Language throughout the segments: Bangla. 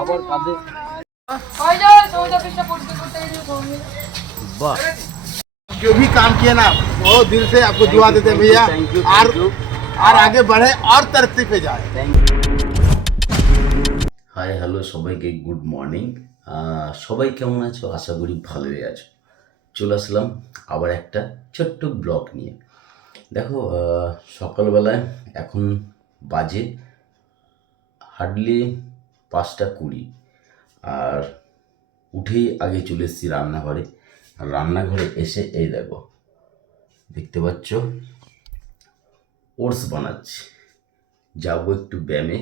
আবার কাঁধে বাহ। जो भी काम किया ना बहुत दिल से आपको दुआ देते हैं भैया और आगे बढ़े और तरक्की पे जाए। হাই হ্যালো সবাইকে গুড মর্নিং। সবাই কেমন আছো? আশা করি ভালোই আছো। চলে আসলাম আবার একটা ছোট্ট ব্লগ নিয়ে। দেখো সকালবেলায় এখন বাজে হার্ডলি 5:20 আর উঠেই আগে চলে এসেছি রান্নাঘরে। আর রান্নাঘরে এসে এই দেখো দেখতে পাচ্ছ ওটস বানাচ্ছি, যাবো একটু ব্যায়ামে।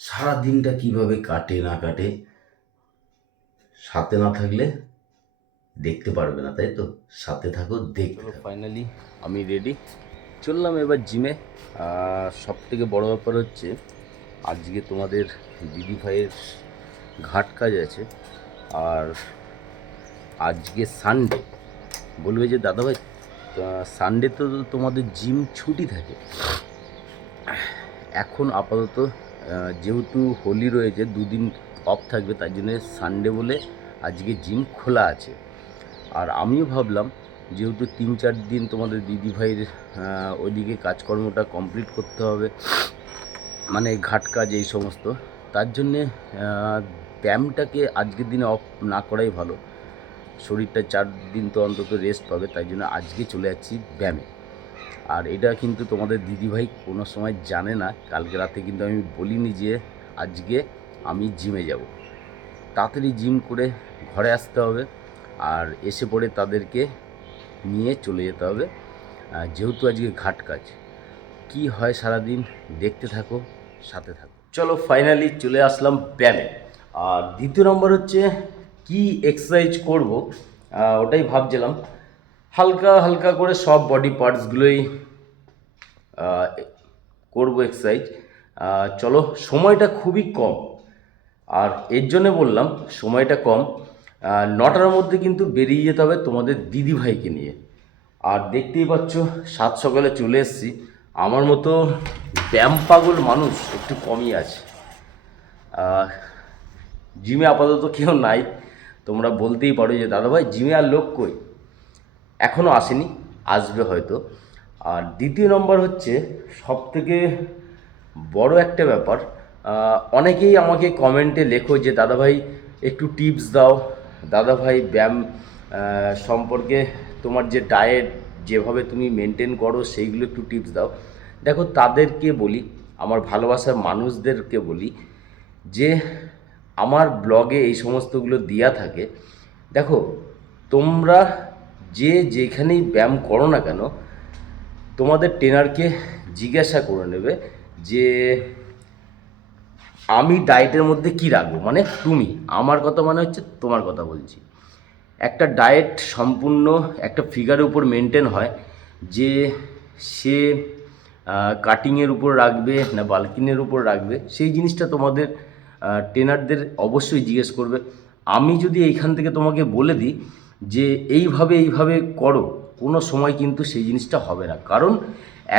সারা দিনটা কিভাবে কাটে না কাটে সাথে না থাকলে দেখতে পারবে না, তাই তো সাথে থাকো দেখতে। ফাইনালি আমি রেডি, চললাম এবার জিমে। সব থেকে বড় ব্যাপার হচ্ছে আজকে তোমাদের দিদি ভাইয়ের ঘাট কাজ আছে। আর আজকে সানডে, বলবে যে দাদাভাই সানডে তো তোমাদের জিম ছুটি থাকে। এখন আপাতত যেহেতু হোলি রয়েছে, দুদিন অফ থাকবে, তাই জন্য সানডে বলে আজকে জিম খোলা আছে। আর আমিও ভাবলাম যেহেতু 3-4 দিন তোমাদের দিদিভাইয়ের ওইদিকে কাজকর্মটা কমপ্লিট করতে হবে, মানে ঘাট কাজ এই সমস্ত, তার জন্যে ব্যায়ামটাকে আজকের দিনে অফ না করাই ভালো। শরীরটা 4 দিন তো অন্তত রেস্ট পাবে, তাই জন্য আজকে চলে যাচ্ছি ব্যায়ামে। আর এটা কিন্তু তোমাদের দিদিভাই কোনো সময় জানে না। কালকে রাতে কিন্তু আমি বলিনি যে আজকে আমি জিমে যাব। তাড়াতাড়ি জিম করে ঘরে আসতে হবে আর এসে পড়ে তাদেরকে নিয়ে চলে যেতে হবে, যেহেতু আজকে ঘাট কাজ। কি হয় সারাদিন দেখতে থাকো, সাথে থাকো। চলো ফাইনালি চলে আসলাম ব্যায়ামে। আর দ্বিতীয় নম্বর হচ্ছে কি এক্সারসাইজ করব, ওটাই ভাবছিলাম। হালকা হালকা করে সব বডি পার্টসগুলোই করব এক্সারসাইজ। চলো, সময়টা খুবই কম, আর এর জন্যে বললাম সময়টা কম। 9টার মধ্যে কিন্তু বেরিয়ে যেতে হবে তোমাদের দিদিভাইকে নিয়ে। আর দেখতেই পাচ্ছ সাত সকালে চলে এসেছি। আমার মতো ব্যায়াম পাগল মানুষ একটু কমই আছে। জিমে আপাতত কেউ নাই। তোমরা বলতেই পারো যে দাদাভাই জিমে আর লোক কই? এখনও আসেনি, আসবে হয়তো। আর দ্বিতীয় নম্বর হচ্ছে সবথেকে বড় একটা ব্যাপার, অনেকেই আমাকে কমেন্টে লেখো যে দাদাভাই একটু টিপস দাও, দাদাভাই ব্যায়াম সম্পর্কে তোমার যে ডায়েট যেভাবে তুমি মেনটেন করো সেইগুলো একটু টিপস দাও। দেখো, তাদেরকে বলি, আমার ভালোবাসার মানুষদেরকে বলি যে আমার ব্লগে এই সমস্তগুলো দেয়া থাকে। দেখো, তোমরা যে যেখানেই ব্যায়াম করো না কেন, তোমাদের ট্রেনারকে জিজ্ঞাসা করে নেবে যে আমি ডায়েটের মধ্যে কি রাখবো। মানে তুমি, আমার কথা মানে হচ্ছে তোমার কথা বলছি। একটা ডায়েট সম্পূর্ণ একটা ফিগারের উপর মেনটেন হয়, যে সে কাটিংয়ের উপর রাখবে না বাল্কিংয়ের উপর রাখবে, সেই জিনিসটা তোমাদের ট্রেনারদের অবশ্যই জিজ্ঞেস করবে। আমি যদি এইখান থেকে তোমাকে বলে দিই যে এইভাবে এইভাবে করো, কোনো সময় কিন্তু সেই জিনিসটা হবে না। কারণ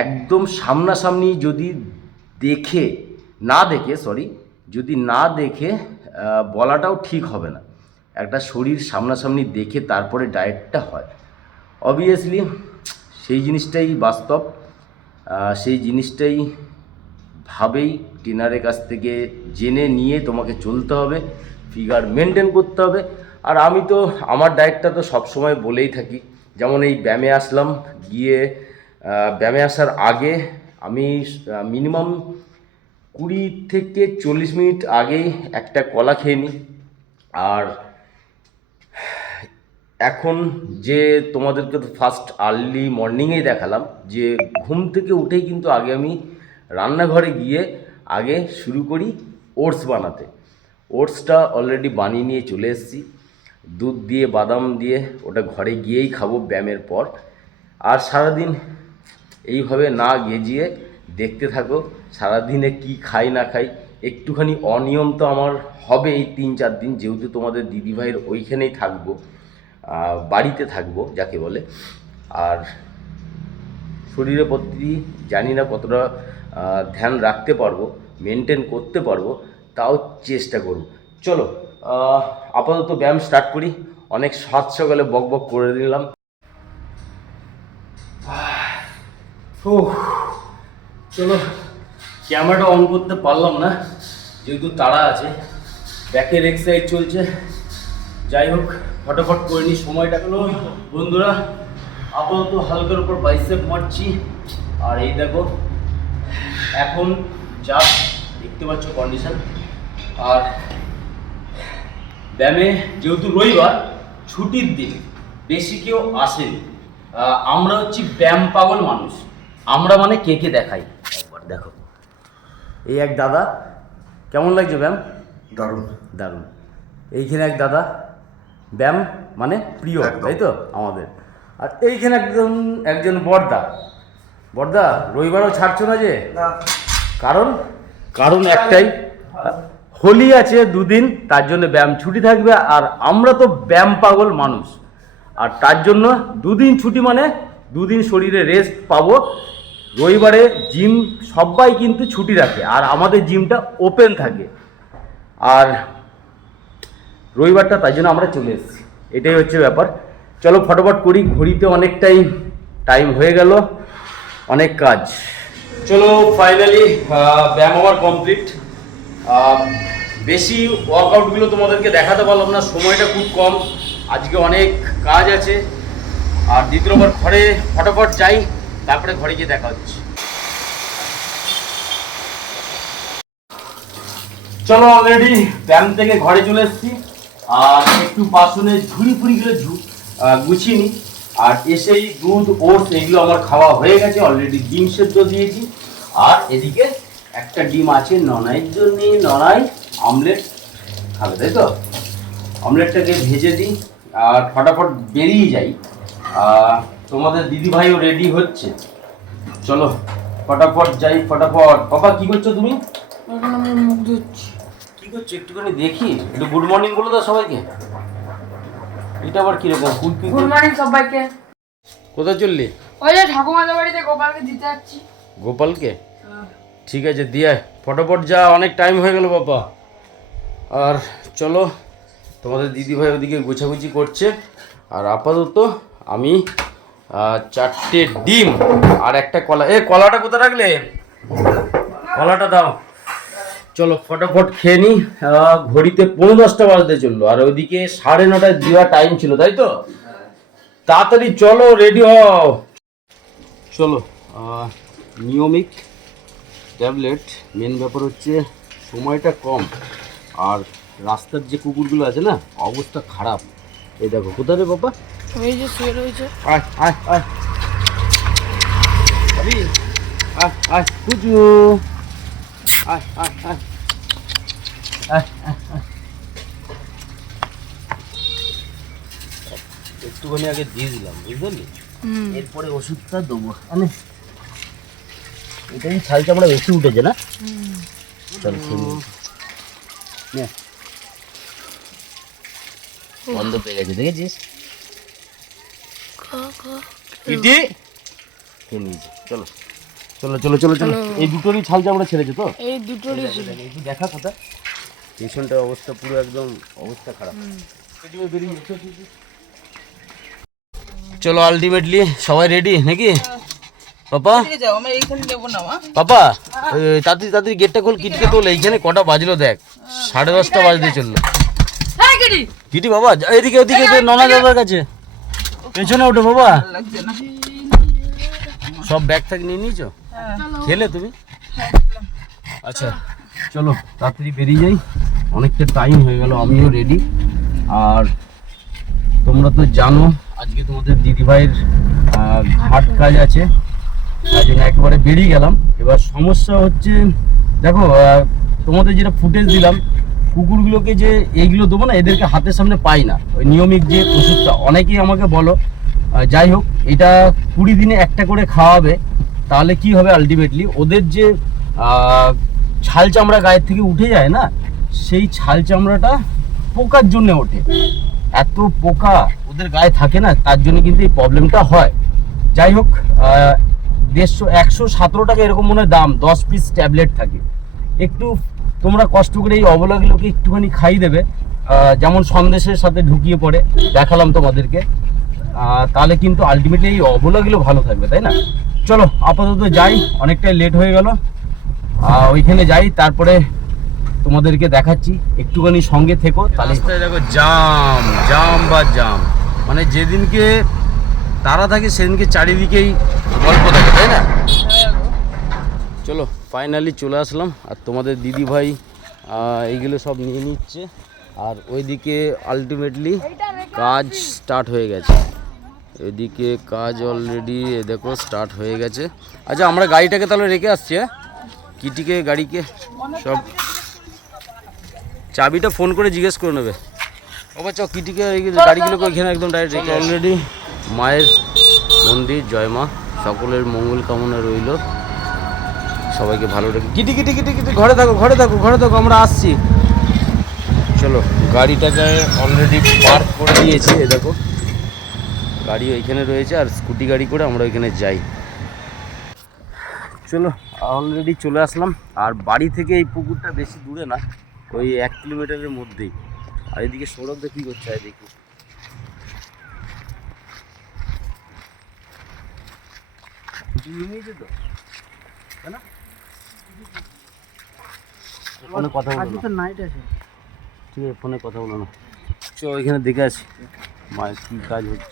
একদম সামনাসামনি যদি দেখে না দেখে সরি যদি না দেখে বলাটাও ঠিক হবে না। একটা শরীর সামনাসামনি দেখে তারপরে ডায়েটটা হয়। অবভিয়াসলি সেই জিনিসটাই বাস্তব, সেই জিনিসটাই ভাবেই ট্রেনারের কাছ থেকে জেনে নিয়ে তোমাকে চলতে হবে, ফিগার মেনটেন করতে হবে। আর আমি তো আমার ডায়েটটা তো সবসময় বলেই থাকি। যেমন এই ব্যায়ামে আসলাম, গিয়ে ব্যায়ামে আসার আগে আমি মিনিমাম 20 থেকে 40 মিনিট আগেই একটা কলা খেয়ে নিই। আর এখন যে তোমাদেরকে তো ফার্স্ট আর্লি মর্নিংয়েই দেখালাম যে ঘুম থেকে উঠেই কিন্তু আগে আমি রান্নাঘরে গিয়ে আগে শুরু করি ওটস বানাতে। ওটসটা অলরেডি বানিয়ে নিয়ে চলে এসেছি, দুধ দিয়ে বাদাম দিয়ে, ওটা ঘরে গিয়েই খাবো ব্যায়ামের পর। আর সারাদিন এইভাবে না গেজিয়ে দেখতে থাকো সারাদিনে কি খাই না খাই। একটুখানি অনিয়ম তো আমার হবে এই 3-4 দিন, যেহেতু তোমাদের দিদিভাইয়ের ওইখানেই থাকবো, বাড়িতে থাকবো যাকে বলে। আর শরীরের প্রতি জানি না কতটা ধ্যান রাখতে পারবো, মেনটেন করতে পারবো, তাও চেষ্টা করব। চলো আপাতত ব্যায়াম স্টার্ট করি। অনেক সাত সকালে বক বক করে দিলাম। চলো, ক্যামেরাটা অন করতে পারলাম না যেহেতু তাড়া আছে, ব্যাকের এক্সারসাইজ চলছে। যাই হোক, ফটাফট করে নিই, সময়টা হলো। বন্ধুরা, আপাতত হালকার উপর বাইসেপ মারছি। আর এই দেখো এখন যা দেখতে পাচ্ছ কন্ডিশন। আর ব্যায়ামে যেহেতু রবিবার ছুটির দিন, বেশি কেউ আসেনি। আমরা হচ্ছি ব্যায়াম পাগল মানুষ। আমরা মানে কে কে দেখাই একবার দেখো। এই এক দাদা, কেমন লাগছে ব্যায়াম? দারুণ দারুণ। এইখানে এক দাদা, ব্যায়াম মানে প্রিয়, তাই তো আমাদের। আর এইখানে একজন বড়দা। বড়দা, রবিবারও ছাড়ছো না যে? কারণ একটাই, হোলি আছে দুদিন, তার জন্য ব্যায়াম ছুটি থাকবে। আর আমরা তো ব্যায়াম পাগল মানুষ, আর তার জন্য দুদিন ছুটি মানে দুদিন শরীরে রেস্ট পাবো। রবিবারে জিম সবাই কিন্তু ছুটি রাখে, আর আমাদের জিমটা ওপেন থাকে। আর রবিবারটা তাই জন্য আমরা চলে এসেছি, এটাই হচ্ছে ব্যাপার। চলো ফটাফট করি, ঘড়িতে অনেকটাই টাইম হয়ে গেল, অনেক কাজ। চলো ফাইনালি ব্যায়াম আমার কমপ্লিট। বেশি ওয়ার্কআউটগুলো তোমাদেরকে দেখাতে পারলাম না, সময়টা খুব কম, আজকে অনেক কাজ আছে। আর দ্বিতীয়বার ঘরে ফটাফট যাই, তারপরে ঘরে গিয়ে দেখা হচ্ছে। চলো অলরেডি ব্যায়াম থেকে ঘরে চলে এসেছি। আর একটু বাসনে ঝুড়ি ফুড়িগুলো গুছিয়ে নিই। আর এসেই দুধ, ওটস এগুলো আমার খাওয়া হয়ে গেছে অলরেডি। ডিম সেদ্ধ দিয়েছি, আর এদিকে একটা ডিম আছে ননাইয়ের জন্য। ননাই অমলেট খাবে, তাই তো? অমলেটটাকে ভেজে দিই আর ফটাফট বেরিয়ে যাই। তোমাদের দিদিভাইও রেডি হচ্ছে, চলো ফটাফট যাই। ফটাফট। বাবা কি করছো তুমি? মুখ ধুচ্ছি। কি করছো একটুখানি দেখি, একটু গুড মর্নিং বলো তো সবাইকে। এটা আবার কিরকম? গুড মর্নিং সবাইকে। কোথায় চললি? ওই যে ঠাকুমাদের বাড়িতে গোপালকে দিতে যাচ্ছি। গোপালকে? ঠিক আছে, দিয়ে ফটাফট যা, অনেক টাইম হয়ে গেল বাবা। আর চলো, তোমাদের দিদিভাই ওদিকে গোছাগুছি করছে। আর আপাতত আমি 4টে ডিম আর একটা কলা। কলাটা কোথায় রাখলে? কলাটা দাও। চলো ফটাফট খেয়ে নিই। ঘড়িতে 10:45 বাজতে চললো, আর ওইদিকে 9:30 দেওয়া টাইম ছিল, তাই তো? তাড়াতাড়ি চলো, রেডি হও। চলো, নিয়মিক ট্যাবলেট। মেন ব্যাপার হচ্ছে সময়টা কম, আর রাস্তার যে কুকুরগুলো আছে না, অবস্থা খারাপ। এই দেখো কোথায় রে বাবা? ওই যে শুয়ে রয়েছে। আয় আয় আয় আয় আয় কুচু, আয় আয় আয় আয় আয়। একটুখানি আগে দিয়ে দিলাম, বুঝলি? এরপরে ওষুধটা দেবো। মানে এটাই ছাল চামড়া বেশি উঠেছে না? চল খেয়ে বন্ধ পেয়ে গেছে, দেখেছিস? ইটি খেয়ে নিয়েছে। চলো চলো চলো চলো চলো। এই দুটোরই ছাল চামড়া ছেড়েছে তো? এই দুটোরই ছিল। একটু দেখা কথা, পেছনটার অবস্থা পুরো একদম অবস্থা খারাপ। চলো আলটিমেটলি সবাই রেডি নাকি পাপা? পাপা তাড়াতাড়ি তাড়াতাড়ি গেটটা খোল, কিটকে তোল। এইখানে কটা বাজলো দেখ, 10:30 বাজতে চললো। কিটি বাবা এদিকে, ওদিকে ননা দাদার কাছে, পেছনে ওঠো বাবা। সব ব্যাগ ট্যাগ নিয়ে নিয়েছো? খেলে তুমি? আচ্ছা চলো তাড়াতাড়ি বেরিয়ে যাই, অনেকটা টাইম হয়ে গেল। আমিও রেডি। আর তোমরা তো জানো আজকে তোমাদের দিদিভাইয়ের ঘাট কাজ আছে, তাই জন্য একেবারে বেরিয়ে গেলাম। এবার সমস্যা হচ্ছে, দেখো তোমাদের যেটা ফুটেজ দিলাম, কুকুরগুলোকে যে এইগুলো দেবো না, এদেরকে হাতের সামনে পাই না, ওই নিয়মিক যে ওষুধটা। অনেকেই আমাকে বলো, যাই হোক এটা 20 দিনে একটা করে খাওয়াবে, তাহলে কি হবে আলটিমেটলি ওদের যে ছাল চামড়া গায়ের থেকে উঠে যায় না, সেই ছাল চামড়াটা পোকার জন্য ওঠে। এত পোকা ওদের গায়ে থাকে না, তার জন্য কিন্তু এই প্রবলেমটা হয়। যাই হোক 117 টাকা এরকম মনে হয় দাম, 10 পিস ট্যাবলেট থাকে। একটু তোমরা কষ্ট করে এই অবলাগুলোকে একটুখানি খাইয়ে দেবে, যেমন সন্দেশের সাথে ঢুকিয়ে পড়ে দেখালাম তোমাদেরকে, তাহলে কিন্তু আলটিমেটলি এই অবলাগুলো ভালো থাকবে, তাই না? চলো আপাতত যাই, অনেকটাই লেট হয়ে গেল, ওইখানে যাই, তারপরে তোমাদেরকে দেখাচ্ছি, একটুখানি সঙ্গে থেকো। তাহলে দেখো জাম জাম বা জাম, মানে যেদিনকে তারা থাকে সেদিনকে চারিদিকেই গল্প থাকে, তাই না? চলো ফাইনালি চলে আসলাম, আর তোমাদের দিদি ভাই এইগুলো সব নিয়ে নিচ্ছে, আর ওইদিকে আলটিমেটলি কাজ স্টার্ট হয়ে গেছে, এদিকে কাজ অলরেডি দেখো স্টার্ট হয়ে গেছে। আচ্ছা আমরা গাড়িটাকে তাহলে রেখে আসছি, হ্যাঁ কিটিকে গাড়িকে সব চাবিটা ফোন করে জিজ্ঞেস করে নেবে। ও বাচ্চা কিটিকে গাড়িগুলোকে ওইখানে একদম ডাইরেক্ট রেখে অলরেডি মায়ের মন্দির, জয় মা, সকলের মঙ্গল কামনা রইল, সবাইকে ভালো রেখে। কিটি কিটি কিটি কিটি ঘরে থাকো ঘরে থাকো ঘরে থাকো, আমরা আসছি। চলো গাড়িটাকে অলরেডি পার্ক করে দিয়েছি, এ দেখো গাড়ি ওইখানে রয়েছে, আর স্কুটি গাড়ি করে আমরা ওইখানে যাই। চলো অলরেডি চলে আসলাম, আর বাড়ি থেকে এই পুকুরটা বেশি দূরে না, ওই 1 কিলোমিটারের মধ্যেই। আর এদিকে সৌরভ দেখি করছে, দেখি নিয়েছে তো, তাই না? ফোনে কথা বলো না, নাইট আছে, ঠিক আছে ফোনে কথা বলো না। চলো ওইখানে দেখে আসি মায়ের কি কাজ হচ্ছে।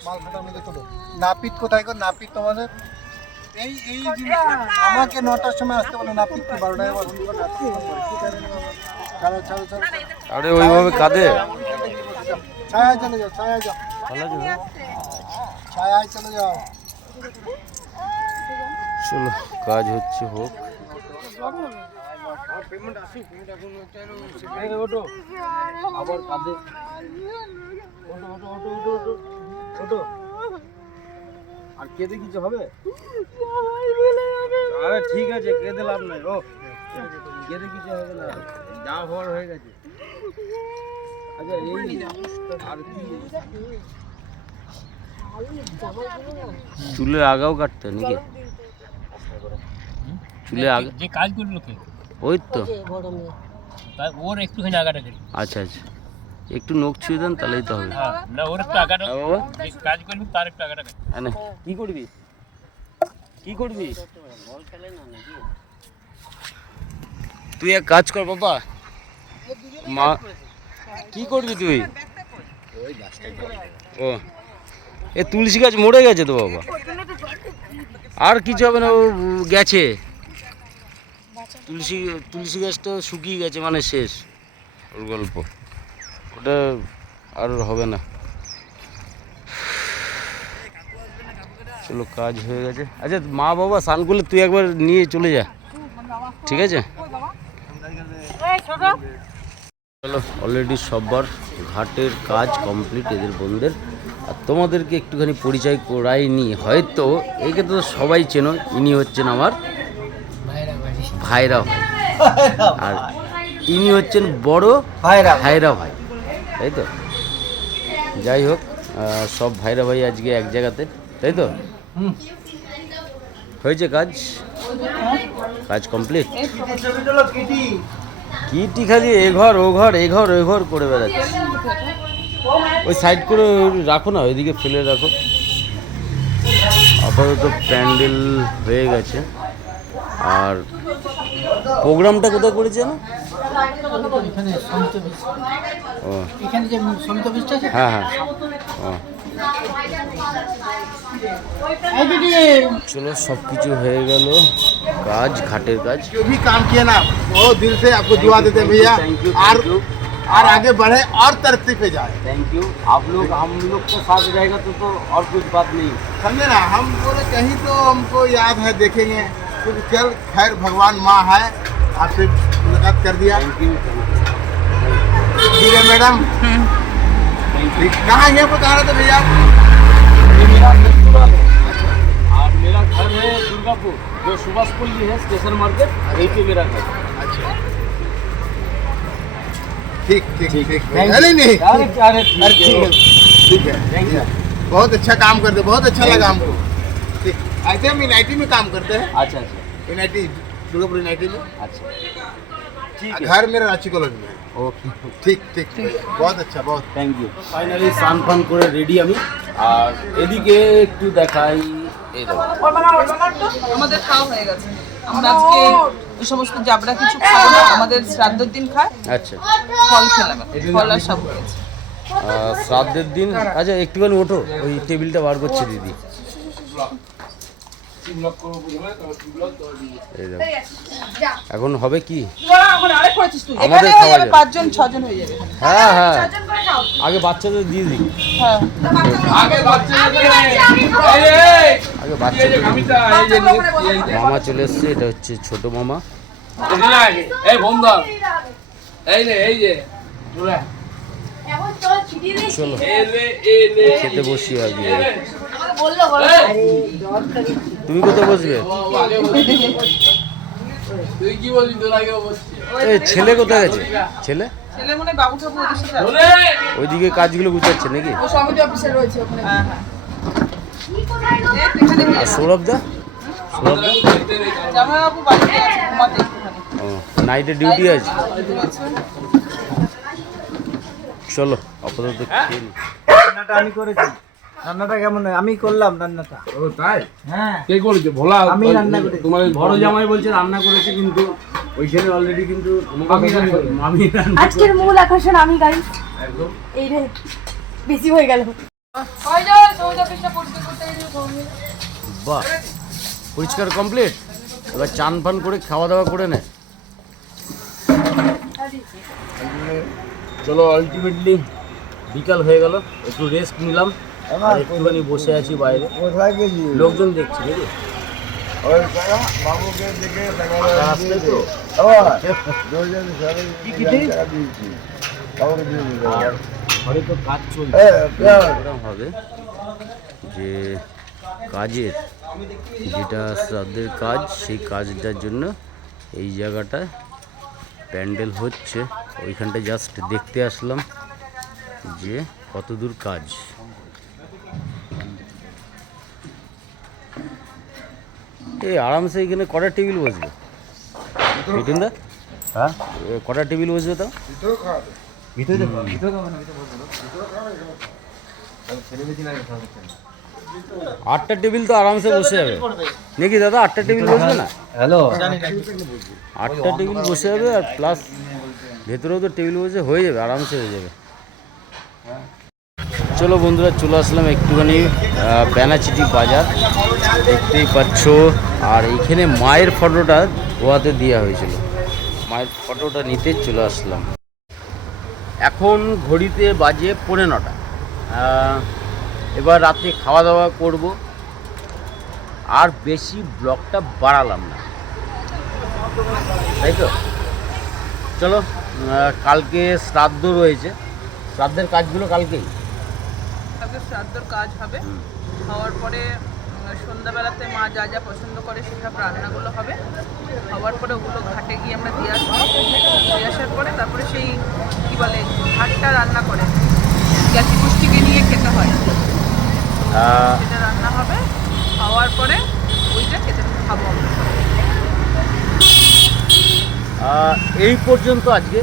নাপিত কোথায় গো? নাপিত তোমাদের এই এই আমাকে 9টার সময় আসতে বলো, নাপিত কি 12টায় বলো? চলো চলো চলো, আরে ওইভাবে কাঁদে, ছায়া চলে যাও, ছায়া যাও, ভালো আছে? ছায়া চলে যাও। চলো কাজ হচ্ছে হোক। আবার কাঁদে, আর কেঁদে কিছু হবে? আরে ঠিক আছে, কেঁদে লাভ নাই, ও কেঁদে কিছু হবে না, যা হওয়ার হয়ে গেছে। আচ্ছা এই আর কি চুলের আগাও কাটতে নাকি? চুলে আগা যে কাজ করলো কে? ওই তো, ওর একটুখানি আগাটা করি। আচ্ছা আচ্ছা, একটু নখ ছুঁয়ে দেন তাহলেই তো হবে। হ্যাঁ, না ওর একটু আগাটা, বাবা যে কাজ করবি তার একটু আগাটা করি। আনে কি করবি, কি করবি তুই? এক কাজ কর বাবা, মা কি করবি তুই? ও এ তুলসী গাছ মরে গেছে তো বাবা, আর কিছু হবে না, ও গেছে, তুলসী তুলসী গাছটা শুকিয়ে গেছে, মানে শেষ ওর গল্প, ওটা আর হবে না। চলো কাজ হয়ে গেছে। আচ্ছা মা বাবা স্নান করলে তুই একবার নিয়ে চলে যা, ঠিক আছে? চলো অলরেডি সবার ঘাটের কাজ কমপ্লিট এদের বোনদের, আর তোমাদেরকে একটুখানি পরিচয় করাইনি, হয়তো একে তো সবাই চেনো, ইনি হচ্ছেন আমার ভাইরা ভাই, আর ইনি হচ্ছেন বড় ভাইরা ভাই, তাই তো? যাই হোক, সব ভাইরা ভাই আজকে এক জায়গাতে, তাই তো? হয়েছে কাজ, কাজ কমপ্লিট। কিটি খালি এ ঘর ও ঘর এ ঘর ওই ঘর করে বেড়াচ্ছে, ওই সাইড করে রাখো না, ওইদিকে ফেলে রাখো। আপাতত প্যান্ডেল হয়ে গেছে, আর প্রোগ্রামটা কোথায় করেছে না? ও হ্যাঁ হ্যাঁ, ও চলো সব কিছু হয়ে গেল, কাজ ঘাটের কাজ। जो भी काम किया ना बहुत दिल से आपको दुआ देते हैं भैया, और आगे बढ़े और तरक्की पे जाए। थैंक यू, आप लोग हम लोग के साथ रहेगा तो और कुछ बात नहीं, समझे ना? हम बोले कहीं तो हमको याद है, देखेंगे, क्योंकि चल खैर भगवान माँ है, आपसे मुलाकात कर दिया। Thank you. ठीक है मैडम, कहाँ ये बता रहे थे भैया? मेरा ससुराल है, और मेरा घर है दुर्गापुर, जो सुभाषपल्ली है स्टेशन मार्केट, वहीं पे मेरा घर। अच्छा ठीक ठीक ठीक, Thank नहीं नहीं अरे अरे ठीक है, ठीक है, Thank you. बहुत अच्छा काम करते, बहुत अच्छा लगा हमको। ठीक, ऐसे हम NIT में काम करते हैं, अच्छा अच्छा NIT दुर्गापुर NIT में। अच्छा, ठीक है। घर मेरा रांची कॉलोनी में है। ওকে, ठीक ठीक बहुत अच्छा बहुत থ্যাংক ইউ। ফাইনালি স্নান ফান করে রেডি আমি। আর এদিকে একটু দেখাই, এই দেখো আমাদের খাওয়া হয়ে গেছে। আমরা আজকে ওই সমস্ত জাবড়া কিছু খাবো না, আমাদের শ্রাদ্ধের দিন খায়, আচ্ছা ফল খেলাম, ফল আর সব হয়েছে। শ্রাদ্ধের দিন। আচ্ছা একটুখানি ওঠো, ওই টেবিলটা বার করছে দিদি। এই দেখো, এখন হবে কি আমাদের এখানে হয়ে খাওয়া যাবে যাবে। 5 জন 6 জন হয়ে যাবে। হ্যাঁ হ্যাঁ, আগে বাচ্চাদের দিয়ে দিই, হ্যাঁ আগে বাচ্চাদের মামা চলে এসছে। এটা হচ্ছে ছোট মামা। চলো খেতে বসি আগে। তুমি কোথায় বসবে? এই ছেলে কোথায় গেছে? ছেলে ছেলে মনে হয় বাবু ঠাবু ওদের সাথে আছে। ওইদিকে কাজগুলো গুছাচ্ছে নাকি? ও সমিতি অফিসে রয়েছে ওখানে। হ্যাঁ হ্যাঁ এখানে আর সৌরভ দা? সৌরভ দা জামাইবাবু বাড়িতে আছে, ঘুমাতে একটুখানি। ও নাইটে ডিউটি আছে। চলো আপাতত খেয়ে নিই। রান্নাটা আমি করেছি। রান্নাটা কেমন হয়? আমি করলাম রান্নাটা। ও তাই? হ্যাঁ কে করেছে? ভোলা আমি রান্না করেছি। তোমার বড় জামাই বলছে রান্না করেছে, কিন্তু ওইখানে অলরেডি কিন্তু আমি রান্না আজকের মূল আকর্ষণ আমি গাইস। একদম। এই রে বেশি হয়ে গেল। ওই যে সমিতি অফিসটা পরিষ্কার করতে গেছিল সমিতি। বাহ, পরিষ্কার কমপ্লিট। এবার চান ফান করে খাওয়া দাওয়া করে নে। চলো আলটিমেটলি বিকাল হয়ে গেল, একটু রেস্ট নিলাম আর একটুখানি বসে আছি বাইরে। কোথায় গেছি? লোকজন দেখছি নাকি? ওই বাবুকে দেখে রাস্তায় তো আর ঘরে তো কাজ চলছে। এরকম হবে যে কাজের যেটা শ্রাদ্ধের কাজ, সেই কাজটার জন্য এই জায়গাটা প্যান্ডেল হচ্ছে। ওইখানটা জাস্ট দেখতে আসলাম যে কতদূর কাজ। এই আরামসে এখানে কটা টেবিল বসবে মিঠুন দা? হ্যাঁ কটা টেবিল বসবে তাও? আটটা টেবিল তো আরামসে বসে যাবে নাকি দাদা? আটটা টেবিল বসবে না? হ্যালো, আটটা টেবিল বসে যাবে, আর প্লাস ভেতরেও তো টেবিল বসে হয়ে যাবে, আরামসে হয়ে যাবে। চলো বন্ধুরা, চলে আসলাম একটুখানি ব্যানাচিটি বাজার, দেখতেই পাচ্ছ। আর এইখানে মায়ের ফটোটা গোয়াতে দেওয়া হয়েছিল, মায়ের ফটোটা নিতে চলে আসলাম। এখন ঘড়িতে বাজে 9:45। এবার রাতে খাওয়া দাওয়া করব, আর বেশি ব্লগটা বাড়ালাম না, তাই তো? চলো, কালকে শ্রাদ্ধ রয়েছে, শ্রাদ্ধের কাজগুলো কালকেই। তারপরে শ্রাদ্ধর কাজ হবে, হওয়ার পরে সন্ধ্যাবেলাতে মা যা যা পছন্দ করে সেসব রান্নাগুলো হবে। হওয়ার পরে ওগুলো ঘাটে গিয়ে আমরা দিয়ে আসবো। দিয়ে আসার পরে তারপরে সেই কী বলে ঘাটটা রান্না করে গ্যাসি পুষ্টিকে নিয়ে খেতে হয়, সেটা রান্না হবে। খাওয়ার পরে ওইটা খেতে খাবো আমরা। এই পর্যন্ত আজকে।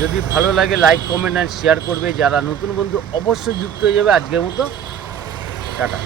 যদি ভালো লাগে লাইক কমেন্ট অ্যান্ড শেয়ার করবে। যারা নতুন বন্ধু অবশ্যই যুক্ত হয়ে যাবে। আজকের মতো টাটা।